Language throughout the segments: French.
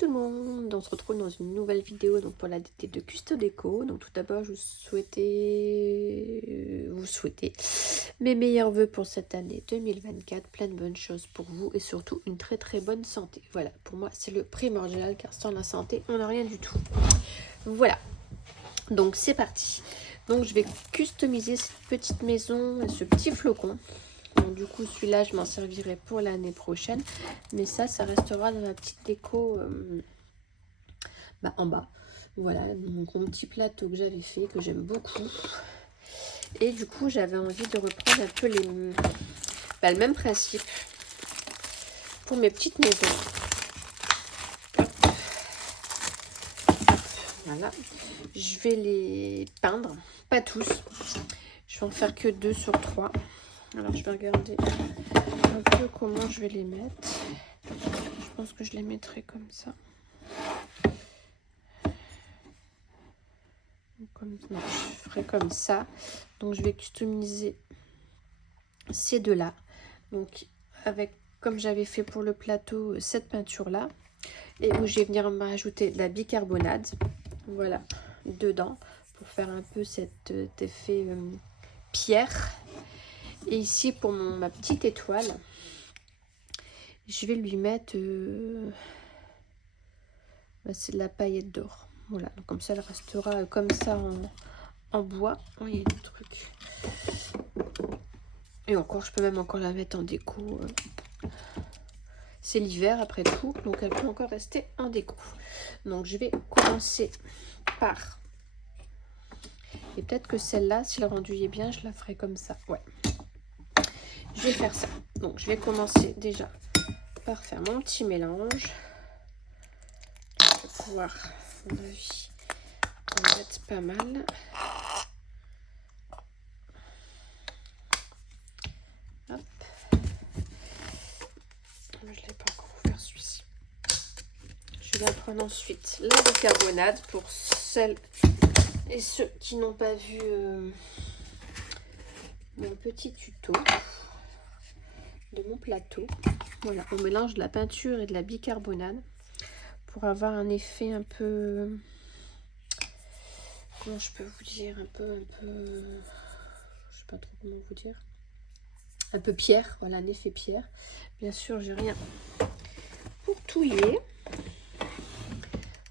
tout le monde, on se retrouve dans une nouvelle vidéo donc pour la DT de Custo Déco. Donc tout d'abord je vous souhaitez mes meilleurs vœux pour cette année 2024, plein de bonnes choses pour vous et surtout une très très bonne santé. Voilà, pour moi c'est le primordial car sans la santé on n'a rien du tout. Voilà, donc c'est parti. Donc je vais customiser cette petite maison, ce petit flocon. Donc, du coup celui-là je m'en servirai pour l'année prochaine, mais ça restera dans la petite déco en bas. Voilà, donc mon petit plateau que j'avais fait, que j'aime beaucoup. Et du coup j'avais envie de reprendre un peu le même principe pour mes petites maisons. Hop. Voilà, je vais les peindre, pas tous, je vais en faire que 2 sur 3. Alors je vais regarder un peu comment je vais les mettre. Je pense que je les mettrai comme ça. Non, je ferai comme ça. Donc je vais customiser ces deux-là. Donc avec, comme j'avais fait pour le plateau, cette peinture-là. Et où je vais venir me rajouter de la bicarbonate. Voilà, dedans. Pour faire un peu cet effet pierre. Et ici pour ma petite étoile, je vais lui mettre c'est de la paillette d'or. Voilà, donc comme ça elle restera comme ça en bois. Oh, il y a des trucs. Et encore, je peux même encore la mettre en déco. C'est l'hiver après tout, donc elle peut encore rester en déco. Donc je vais commencer par... Et peut-être que celle-là, si le rendu est bien, je la ferai comme ça. Ouais. Je vais faire ça. Donc je vais commencer déjà par faire mon petit mélange. Je vais pouvoir, à mon avis, en mettre pas mal. Hop. Je ne l'ai pas encore ouvert celui-ci. Je vais prendre ensuite la bicarbonate pour celles et ceux qui n'ont pas vu mon petit tuto de mon plateau. Voilà, on mélange de la peinture et de la bicarbonate pour avoir un effet un peu, comment je peux vous dire, un peu, je sais pas trop comment vous dire, un peu pierre, voilà, un effet pierre. Bien sûr, j'ai rien pour touiller.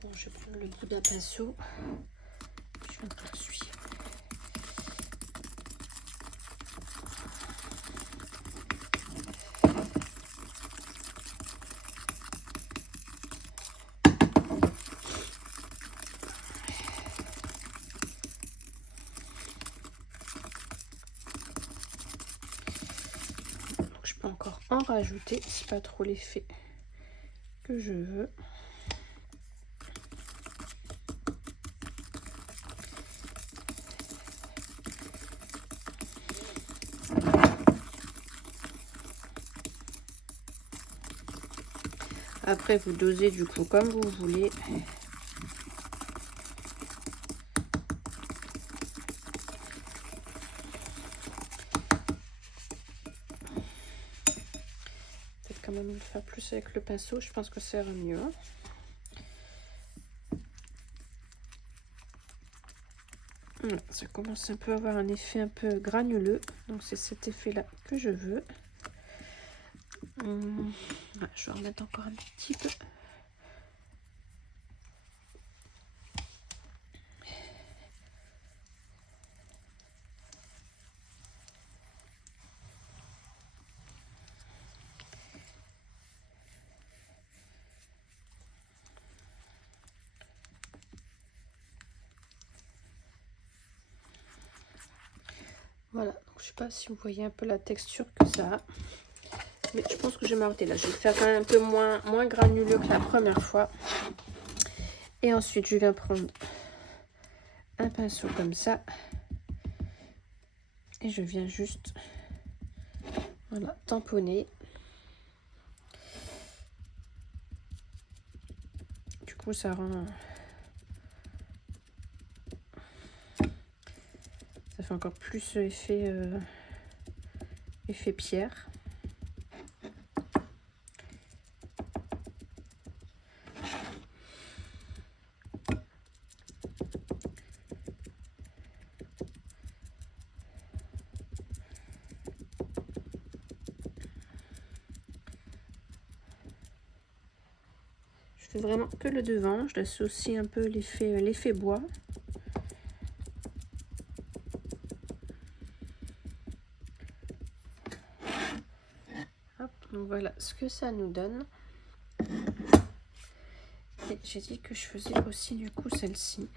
Bon, je vais prendre le bout d'un pinceau, je vais en faire celui. Je peux encore en rajouter, c'est pas trop l'effet que je veux. Après vous dosez du coup comme vous voulez. Quand même le faire plus avec le pinceau, je pense que ça ira mieux. Voilà, ça commence un peu à avoir un effet un peu granuleux, donc c'est cet effet là que je veux. Voilà, je vais en mettre encore un petit peu. Voilà, donc je sais pas si vous voyez un peu la texture que ça a, mais je pense que je vais m'arrêter là. Je vais le faire quand même un peu moins granuleux que la première fois. Et ensuite, je viens prendre un pinceau comme ça. Et je viens juste, voilà, tamponner. Du coup, ça rend... Ça fait encore plus effet, effet pierre. fais vraiment que le devant. Je laisse aussi un peu l'effet bois. Hop, donc voilà ce que ça nous donne. Et j'ai dit que je faisais aussi du coup celle-ci.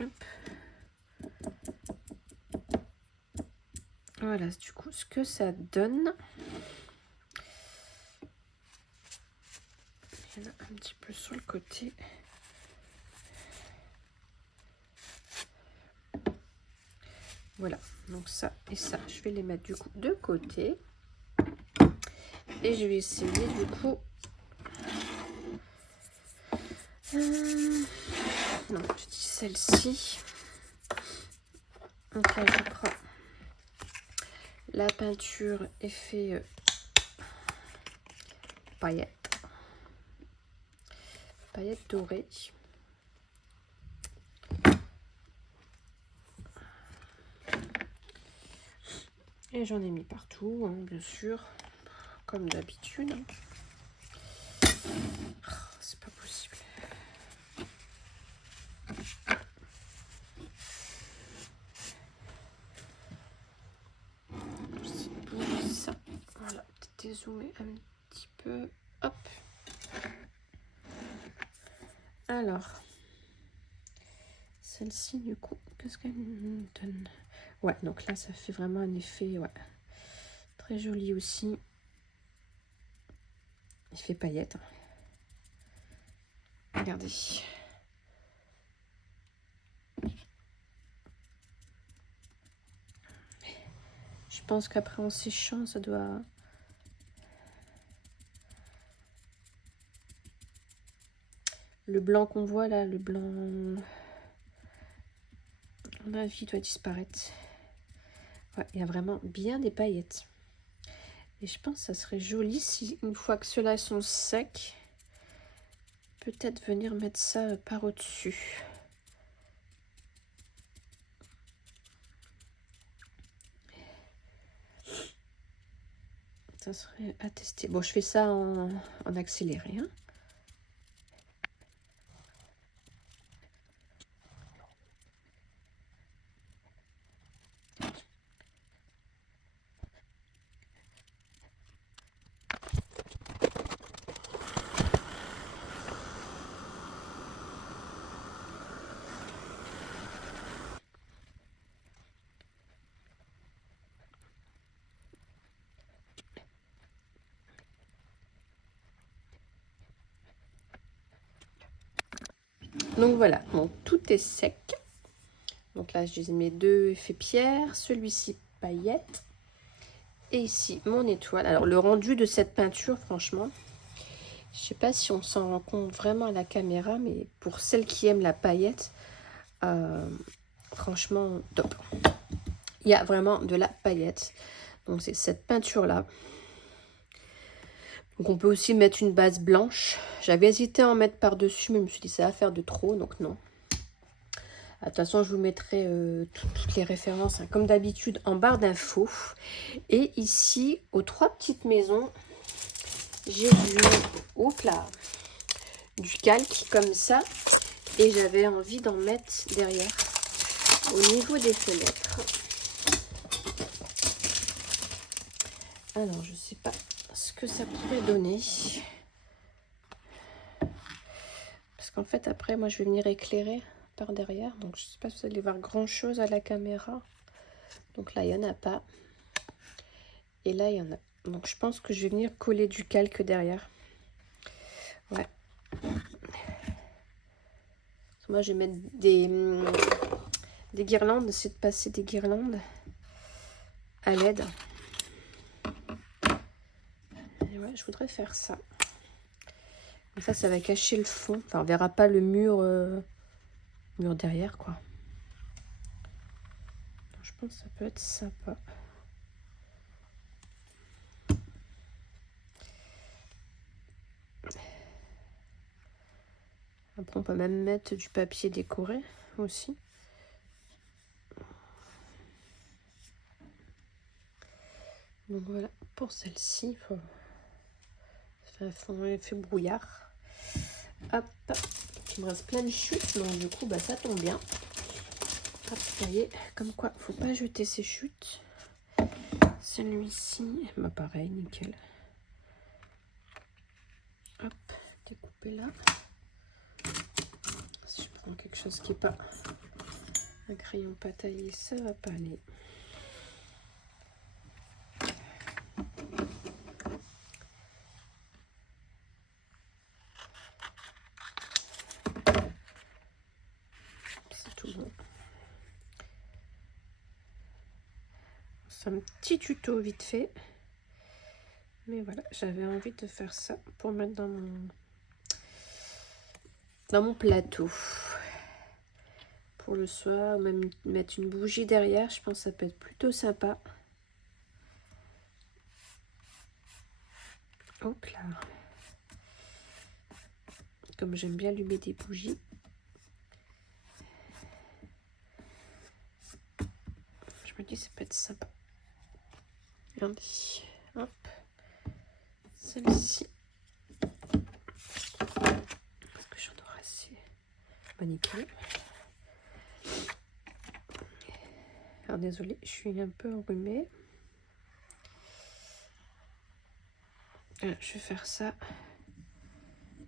Hop. Voilà du coup ce que ça donne. Il y en a un petit peu sur le côté. Voilà, donc ça et ça, je vais les mettre du coup de côté. Et je vais essayer du coup... non, je dis celle-ci. Donc là, je prends la peinture effet paillettes dorées. Et j'en ai mis partout, hein, bien sûr, comme d'habitude. Oh, c'est pas possible. Ça, voilà, peut-être dézoomer un petit peu. Hop. Alors, celle-ci, du coup, qu'est-ce qu'elle nous donne? Ouais, donc là, ça fait vraiment un effet, ouais, très joli aussi. Effet paillettes. Regardez. Je pense qu'après, en séchant, ça doit... Le blanc qu'on voit là, le blanc... À mon avis, doit disparaître. Ouais, il y a vraiment bien des paillettes. Et je pense que ça serait joli si, une fois que ceux-là sont secs, peut-être venir mettre ça par au-dessus. Ça serait à tester. Bon, je fais ça en accéléré, hein. Donc voilà, bon, tout est sec. Donc là, j'ai mes deux effets pierre, celui-ci paillettes. Et ici, mon étoile. Alors, le rendu de cette peinture, franchement, je sais pas si on s'en rend compte vraiment à la caméra, mais pour celles qui aiment la paillette, franchement, top. Il y a vraiment de la paillette. Donc, c'est cette peinture-là. Donc, on peut aussi mettre une base blanche. J'avais hésité à en mettre par-dessus, mais je me suis dit, ça va faire de trop, donc non. De toute façon, je vous mettrai toutes les références, hein, comme d'habitude, en barre d'infos. Et ici, aux 3 petites maisons, j'ai du calque comme ça. Et j'avais envie d'en mettre derrière, au niveau des fenêtres. Alors, je ne sais pas ce que ça pourrait donner. Parce qu'en fait, après, moi, je vais venir éclairer par derrière. Donc, je ne sais pas si vous allez voir grand-chose à la caméra. Donc là, il n'y en a pas. Et là, il y en a. Donc, je pense que je vais venir coller du calque derrière. Ouais. Moi, je vais mettre des guirlandes. Essayer de passer des guirlandes à LED. Et ouais, je voudrais faire ça. Ça va cacher le fond. Enfin, on verra pas le mur, mur derrière, quoi. Je pense que ça peut être sympa. Après, on peut même mettre du papier décoré aussi. Donc voilà, pour celle-ci, il faut faire un effet brouillard. Hop, il me reste plein de chutes, donc du coup, bah, ça tombe bien. Hop, ça y est, comme quoi, faut pas jeter ces chutes. Celui-ci, bah pareil, nickel. Hop, découper là. Si je prends quelque chose qui n'est pas un crayon pas taillé, ça va pas aller. C'est tout bon. C'est un petit tuto vite fait. Mais voilà, j'avais envie de faire ça pour mettre dans mon plateau. Pour le soir, même mettre une bougie derrière, je pense que ça peut être plutôt sympa. Hop là. Comme j'aime bien allumer des bougies. Je me dis ça peut être sympa. Regardez. Hop. Celle-ci. Est-ce que j'en aurai assez? Bah nickel. Alors désolée, je suis un peu enrhumée. Je vais faire ça.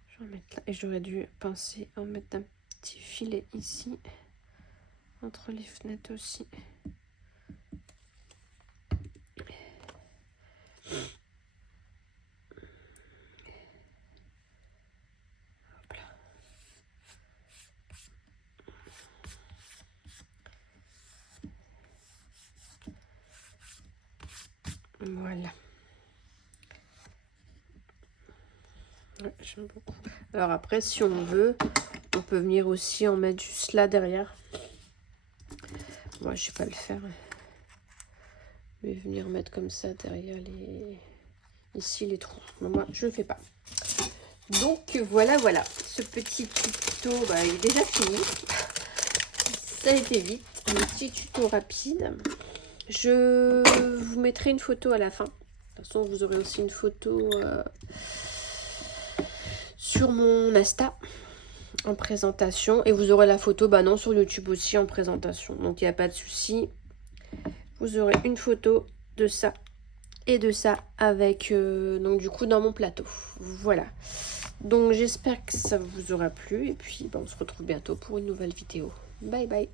Je vais en mettre là. Et j'aurais dû penser à en mettre un petit filet ici. Entre les fenêtres aussi. Hop là. Voilà. Ouais, j'aime beaucoup. Alors après, si on veut, on peut venir aussi en mettre juste là derrière. Moi, je sais pas le faire. Je vais venir mettre comme ça derrière ici les trous. Mais moi, je le fais pas. Donc voilà, voilà. Ce petit tuto, bah, il est déjà fini. Ça a été vite. Un petit tuto rapide. Je vous mettrai une photo à la fin. De toute façon, vous aurez aussi une photo sur mon Insta en présentation. Et vous aurez la photo, bah non, sur YouTube aussi en présentation. Donc, il n'y a pas de souci. Vous aurez une photo de ça et de ça avec, donc du coup, dans mon plateau. Voilà. Donc, j'espère que ça vous aura plu. Et puis, bah, on se retrouve bientôt pour une nouvelle vidéo. Bye bye.